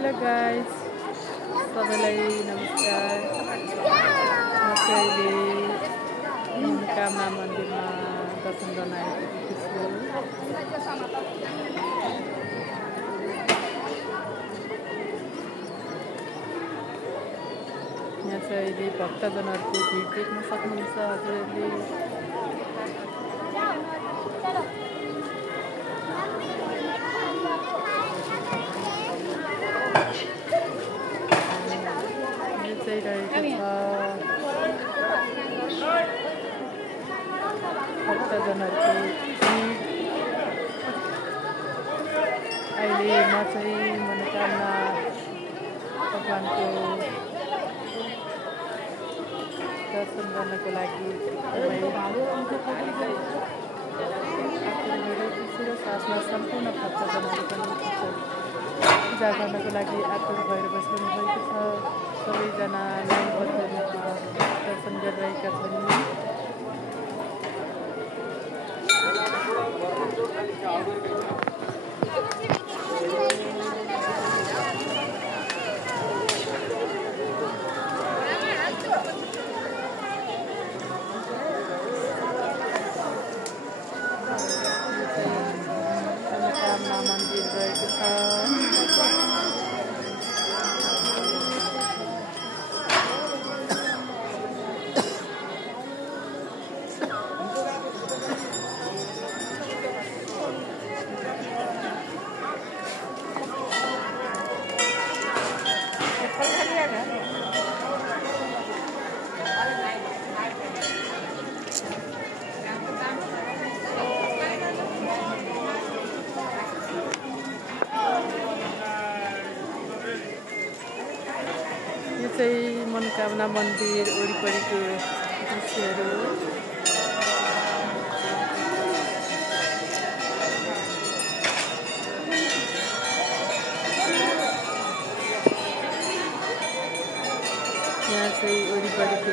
Hello guys, सबैलाई नमस्कार। म चाहिँ मनोकामना मन्दिरमा दर्शन गर्न आएको छु। यहाँ चाहिँ अहिले भक्तजनहरूको भिड देख्न सक्नुहुन्छ हजुरहरूले। भक्तजनहरूको अहिले म चाहिँ मनोकामना भगवानको दर्शन गर्नको लागि साथमा सम्पूर्ण भक्तजनहरू पनि पूजा गर्नको लागि आतुर भएर बस्नु भएको छ। सबैजना लाइनबद्ध रूपमा दर्शन गरिरहेका छन्। मनोकामना मन्दिर रहेको छ। यो चाहिँ मनोकामना मन्दिर वरिपरिको दृश्यहरू। यहाँ चाहिँ वरिपरिको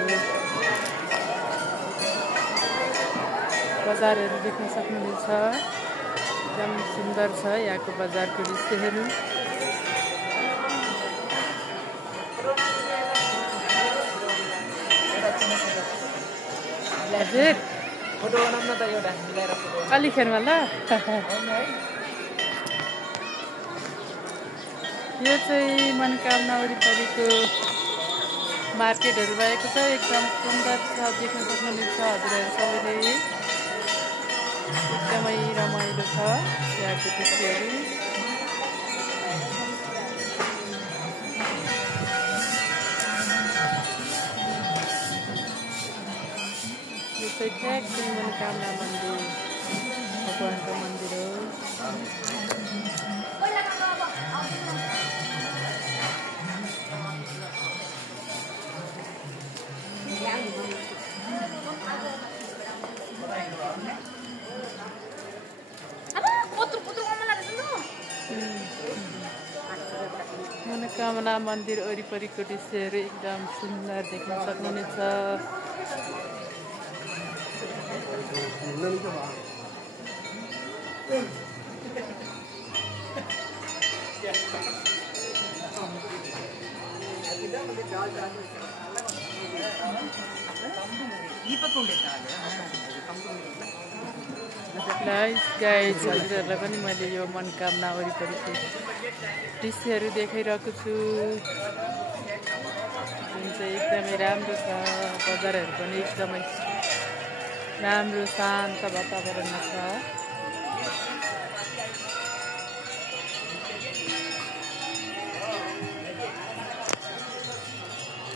बजारहरू देख्न सक्नुहुन्छ। एकदम सुन्दर छ यहाँको बजारको दृश्यहरू। हजुर फोटो बनाउन त एउटा मिलाएर फोटो अलि खेरमा ल। यो चाहिँ मनोकामना वरिपरिको मार्केटहरू रहेको छ। एकदम सुन्दर छ, देख्न सक्नुहुन्छ हजुरहरू सबैले। एकदमै रमाइलो छ यहाँको दृश्यहरू। यो चाहिँ ट्याक्कै मनोकामना मन्दिर भगवानको मन्दिर हो। मनोकामना मन्दिर वरिपरिको दृश्यहरू एकदम सुन्दर देख्न सक्नुहुनेछ। गाइस हजुरहरूलाई पनि मैले यो मनोकामना वरिपरिको दृश्यहरू देखाइरहेको छु, जुन चाहिँ एकदमै राम्रो छ। बजारहरू पनि एकदमै राम्रो शान्त वातावरणमा छ।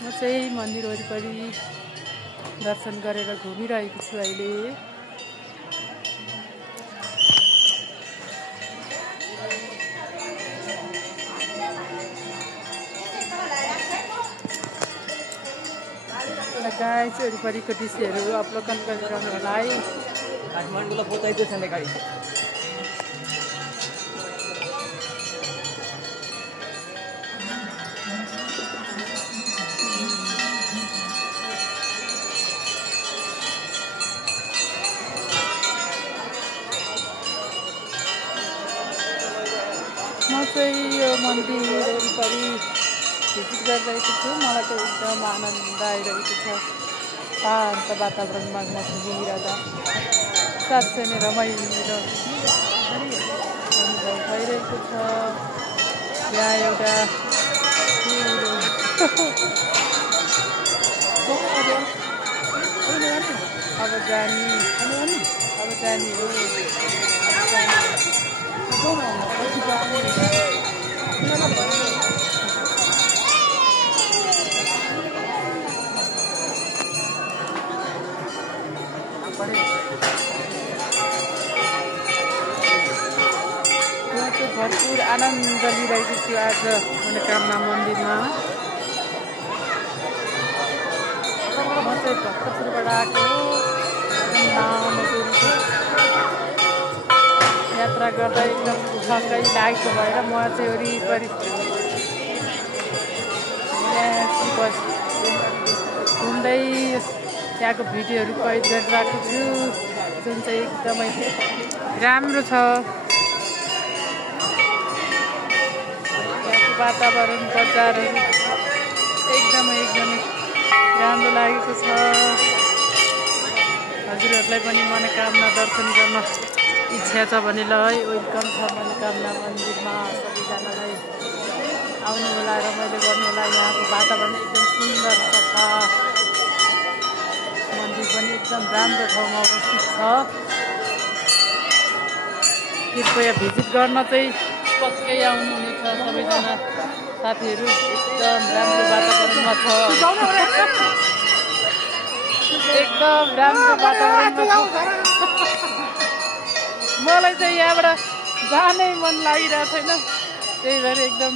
म चाहिँ मन्दिर वरिपरि दर्शन गरेर घुमिरहेको छु अहिले। गाइस वरिपरिको दृश्यहरू अवलोकन गरिरहनु होला है। काठमाडौँलाई पचाइदियो छ गाडी। म चाहिँ यो मन्दिर वरिपरि भिजिट गरिरहेको छु। मलाई चाहिँ एकदम आनन्द आइरहेको छ। शान्त वातावरणमा म घुमिरहँदा साँच्चै नै रमाइलो अनुभव भइरहेको छ। यहाँ एउटा अब जाने हो। भरपूर आनन्द लिइरहेको छु आज मनोकामना मन्दिरमा। म चाहिँ भक्तपुरबाट आएको हो। यात्रा गर्दा एकदम थकै लागेको भएर म चाहिँ वरिपरि घुम्दै त्यहाँको भिडियोहरू कैद गरिरहेको छु, जुन चाहिँ एकदमै राम्रो छ। वातावरण बजारहरू एकदमै राम्रो लागेको छ। हजुरहरूलाई पनि मनोकामना दर्शन गर्न इच्छा छ भने ल है, वेलकम छ मनोकामना मन्दिरमा। सबैजनालाई आउनु होला, रमाइलो गर्नु होला। यहाँको वातावरण एकदम सुन्दर सफा, मन्दिर पनि एकदम राम्रो ठाउँमा अवस्थित छ। कृपया भिजिट गर्न चाहिँ पक्कै आउनुहुनेछ सबैजना साथीहरू। एकदम राम्रो वातावरणमा छ, एकदम राम्रो वातावरणमा छ। मलाई चाहिँ यहाँबाट जानै मन लागिरहेको छैन, त्यही भएर एकदम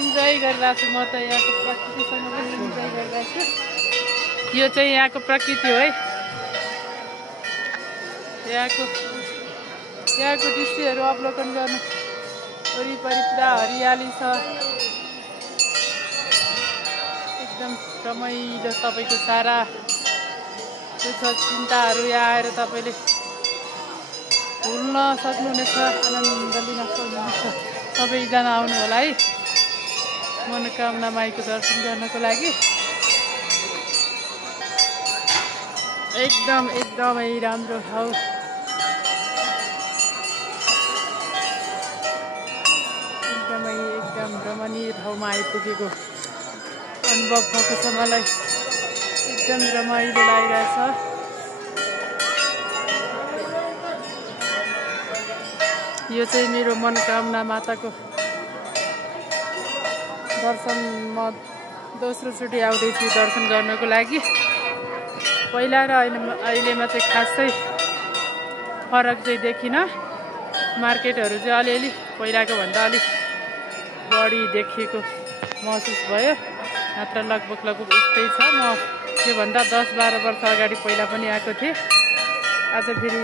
इन्जोय गरिरहेको छु। म त यहाँको प्रकृतिसँग पनि इन्जोय गरिरहेको छु। यो चाहिँ यहाँको प्रकृति हो है। यहाँको दृश्यहरू अवलोकन गर्नु। वरिपरि पुरा हरियाली छ, एकदम रमाइलो। तपाईँको सारा दुःख चिन्ताहरू यहाँ आएर तपाईँले भुल्न सक्नुहुनेछ, आनन्द लिन सक्नुहुनेछ। सबैजना आउनु होला है मनोकामना माईको दर्शन गर्नको लागि। एकदमै राम्रो ठाउँ। एकदम रमणीय ठाउँमा आइपुगेको अनुभव भएको छ मलाई। एकदम रमाइलो लागिरहेछ। यो चाहिँ मेरो मनोकामना माताको दर्शन। म दोस्रोचोटि आउँदैछु दर्शन गर्नको लागि। पहिला र अहिलेमा चाहिँ खासै फरक चाहिँ देखिनँ। मार्केटहरू चाहिँ अलिअलि पहिलाको भन्दा अलिक बढी देखिएको महसुस भयो। मात्र लगभग उस्तै छ। म त्योभन्दा 10-12 वर्ष अगाडि पहिला पनि आएको थिएँ। आज फेरि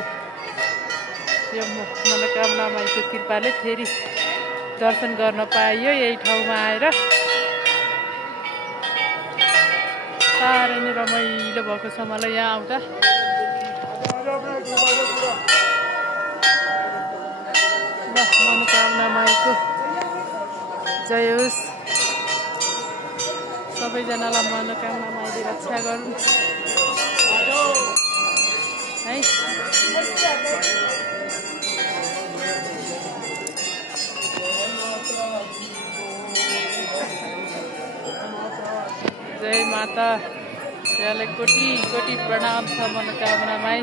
यो मनोकामना माईको कृपाले फेरि दर्शन गर्न पाइयो यही ठाउँमा आएर। साह्रै नै रमाइलो भएको छ मलाई यहाँ आउँदा। मनोकामना माईको जय होस्। सबैजनालाई मनोकामना माईले रक्षा गरून् है। जय माता, यहाँलाई कोटी प्रणाम छ मनोकामना माई।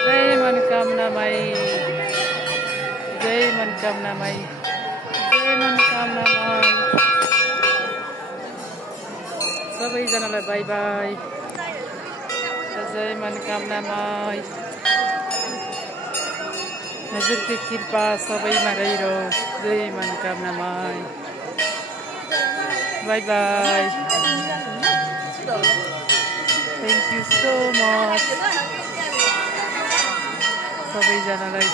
जय मनोकामना माई, जय मनोकामना माई, जय मनोकामना माई। सबैजनालाई बाई बाई। जय मनोकामना माई। हजुरको कृपा सबैमा रहिरहोस्। जय मनोकामना माई। Bye bye. Thank you so much सबैजनालाई।